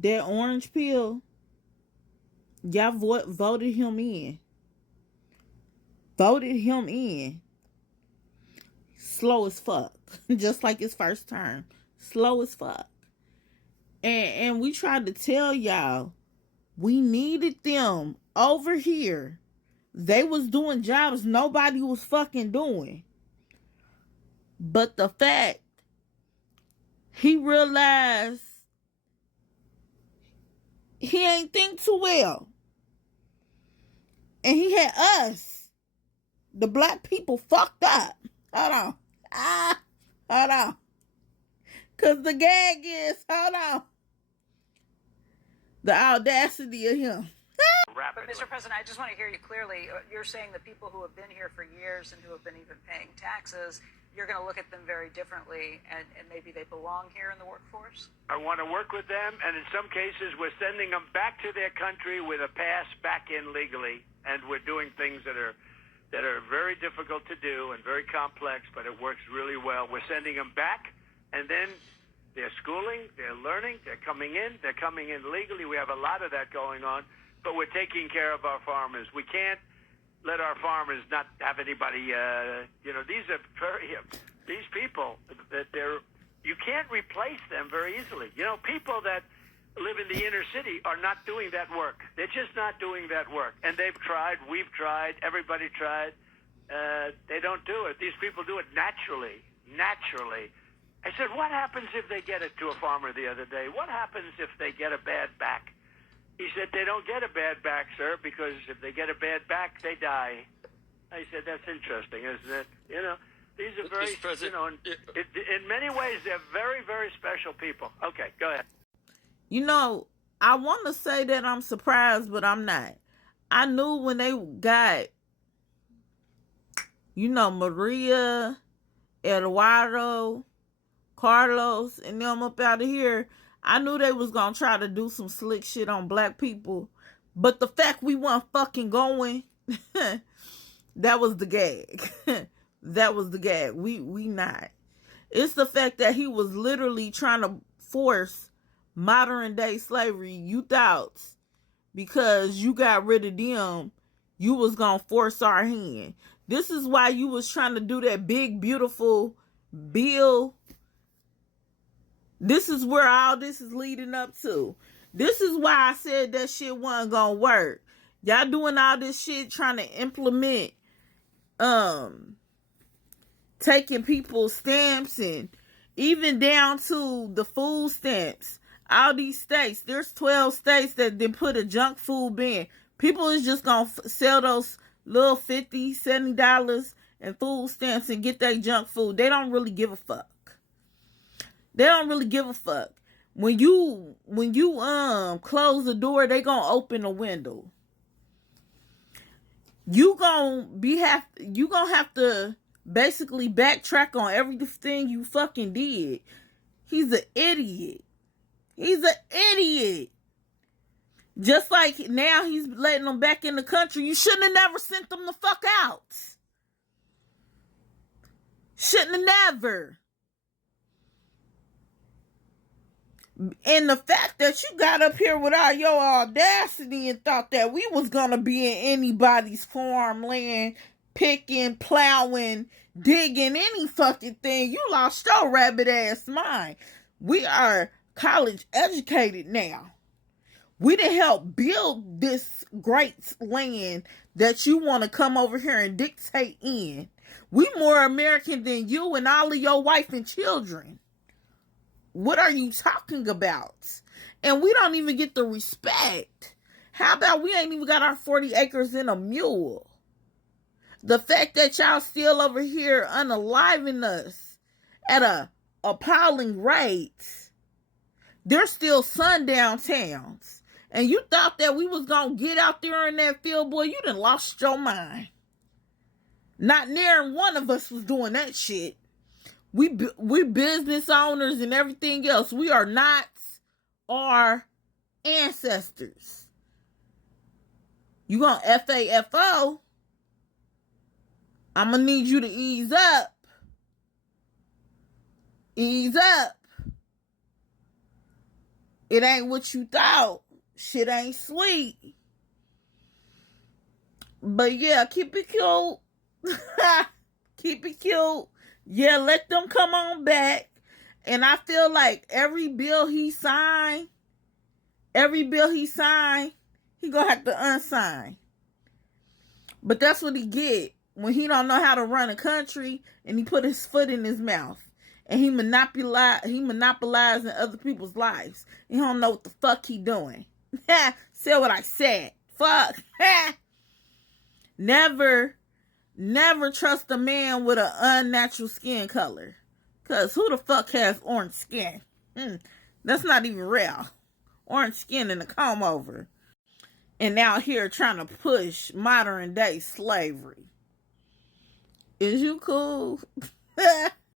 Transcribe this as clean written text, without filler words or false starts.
that orange pill, y'all voted him in. Voted him in. Slow as fuck. Just like his first term. Slow as fuck. And we tried to tell y'all we needed them over here. They was doing jobs nobody was fucking doing. But the fact he realized he ain't think too well. And he had us, the black people, fucked up. Hold on. Hold on. Because the gag is, hold on, the audacity of him. But Mr. President, I just want to hear you clearly. You're saying the people who have been here for years and who have been even paying taxes, you're going to look at them very differently, and maybe they belong here in the workforce? I want to work with them, and in some cases we're sending them back to their country with a pass back in legally, and we're doing things that are very difficult to do and very complex, but it works really well. We're sending them back, and then they're schooling, they're learning, they're coming in legally. We have a lot of that going on, but we're taking care of our farmers. We can't let our farmers not have anybody, these people, that you can't replace them very easily. People that live in the inner city are not doing that work. They're just not doing that work. And they've tried, we've tried, everybody tried. They don't do it. These people do it naturally. I said, what happens if they get it to a farmer the other day? What happens if they get a bad back? He said, they don't get a bad back, sir, because if they get a bad back, they die. I said, that's interesting, isn't it? These are very, in many ways, they're very, very special people. Okay, go ahead. I want to say that I'm surprised, but I'm not. I knew when they got, Maria, Eduardo, Carlos, and them up out of here, I knew they was going to try to do some slick shit on black people. But the fact we weren't fucking going, that was the gag. That was the gag. We not. It's the fact that he was literally trying to force modern day slavery. You thought because you got rid of them, you was going to force our hand. This is why you was trying to do that big, beautiful bill. This is where all this is leading up to. This is why I said that shit wasn't gonna work. Y'all doing all this shit trying to implement taking people's stamps and even down to the food stamps. All these states, there's 12 states that then put a junk food ban. People is just gonna sell those little $50, $70 in food stamps and get their junk food. They don't really give a fuck. They don't really give a fuck. When you close the door, they gonna open a window. You gonna have to basically backtrack on everything you fucking did. He's an idiot. Just like now he's letting them back in the country. You shouldn't have never sent them the fuck out. Shouldn't have never. And the fact that you got up here with all your audacity and thought that we was gonna be in anybody's farmland, picking, plowing, digging, any fucking thing, you lost your rabbit ass mind. We are college educated now. We done help build this great land that you want to come over here and dictate in. We more American than you and all of your wife and children. What are you talking about? And we don't even get the respect. How about we ain't even got our 40 acres in a mule? The fact that y'all still over here unaliving us at a appalling rate. There's still sundown towns. And you thought that we was going to get out there in that field, boy, you done lost your mind. Not near one of us was doing that shit. We business owners and everything else. We are not our ancestors. You gonna FAFO? I'm gonna need you to ease up. Ease up. It ain't what you thought. Shit ain't sweet. But yeah, keep it cute. Keep it cute. Yeah, let them come on back. And I feel like every bill he signed, he gonna have to unsign. But that's what he get when he don't know how to run a country and he put his foot in his mouth and he monopolizing other people's lives. He don't know what the fuck he doing. Say what I said. Fuck. Never trust a man with an unnatural skin color. Cause who the fuck has orange skin? That's not even real. Orange skin and a comb over. And now here trying to push modern day slavery. Is you cool?